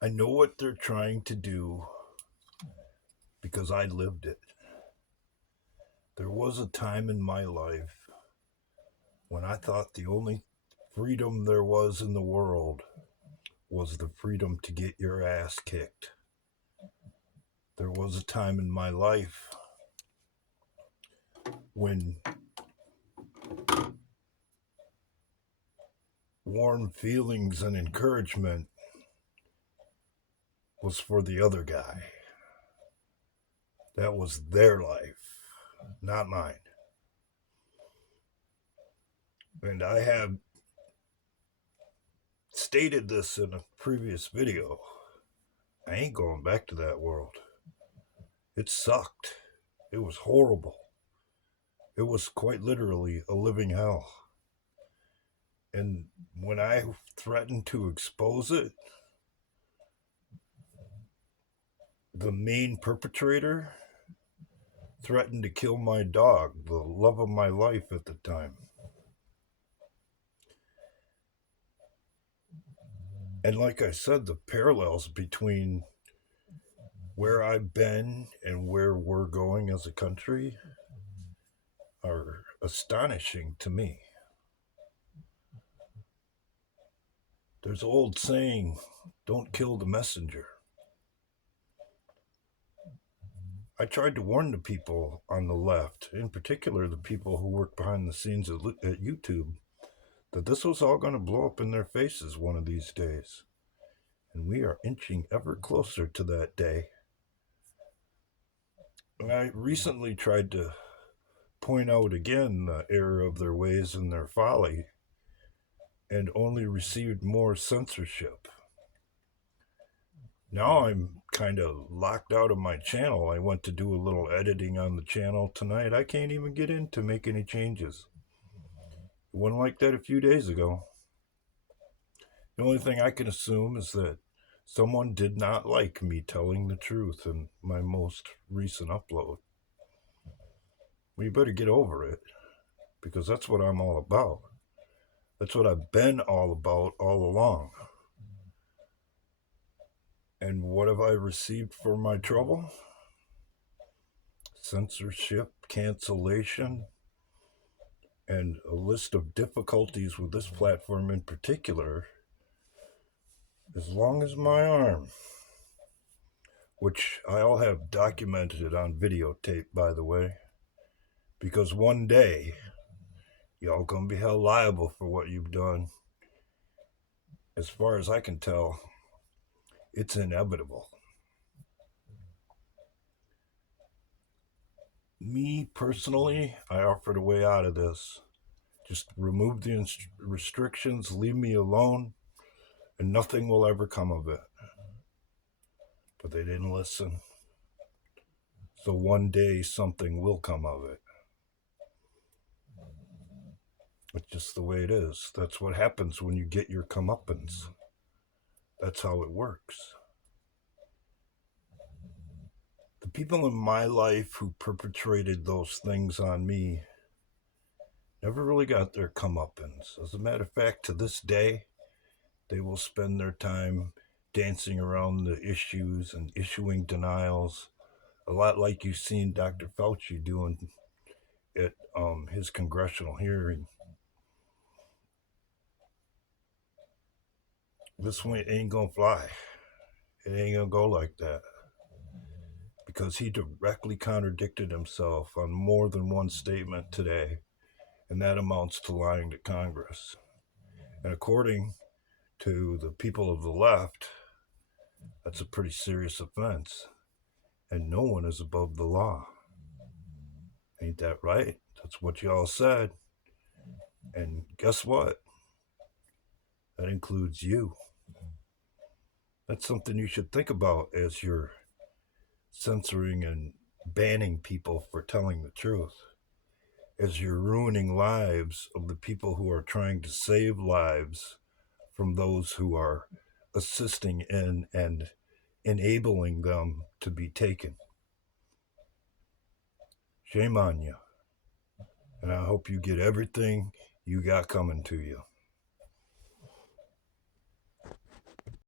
I know what they're trying to do because I lived it. There was a time in my life when I thought the only freedom there was in the world was the freedom to get your ass kicked. There was a time in my life when warm feelings and encouragement was for the other guy. That was their life, not mine. And I have stated this in a previous video. I ain't going back to that world. It sucked. It was horrible. It was quite literally a living hell. And when I threatened to expose it, the main perpetrator threatened to kill my dog, the love of my life at the time. And like I said, the parallels between where I've been and where we're going as a country are astonishing to me. There's an old saying, don't kill the messenger. I tried to warn the people on the left, in particular the people who work behind the scenes at YouTube, that this was all going to blow up in their faces one of these days. And we are inching ever closer to that day. And I recently tried to point out again the error of their ways and their folly, and only received more censorship. Now I'm kind of locked out of my channel. I went to do a little editing on the channel tonight. I can't even get in to make any changes. It wasn't like that a few days ago. The only thing I can assume is that someone did not like me telling the truth in my most recent upload. Well, you better get over it, because that's what I'm all about. That's what I've been all about all along. And what have I received for my trouble? Censorship, cancellation, and a list of difficulties with this platform in particular, as long as my arm, which I all have documented on videotape, by the way, because one day y'all gonna be held liable for what you've done. As far as I can tell, it's inevitable. Me personally, I offered a way out of this. Just remove the restrictions, leave me alone, and nothing will ever come of it. But they didn't listen. So one day something will come of it. It's just the way it is. That's what happens when you get your comeuppance. That's how it works. The people in my life who perpetrated those things on me never really got their comeuppance. As a matter of fact, to this day, they will spend their time dancing around the issues and issuing denials, a lot like you've seen Dr. Fauci doing at his congressional hearing. This one ain't gonna fly. It ain't gonna go like that. Because he directly contradicted himself on more than one statement today, and that amounts to lying to Congress. And according to the people of the left, that's a pretty serious offense, and no one is above the law. Ain't that right? That's what y'all said. And guess what? That includes you. That's something you should think about as you're censoring and banning people for telling the truth, as you're ruining lives of the people who are trying to save lives from those who are assisting in and enabling them to be taken. Shame on you. And I hope you get everything you got coming to you.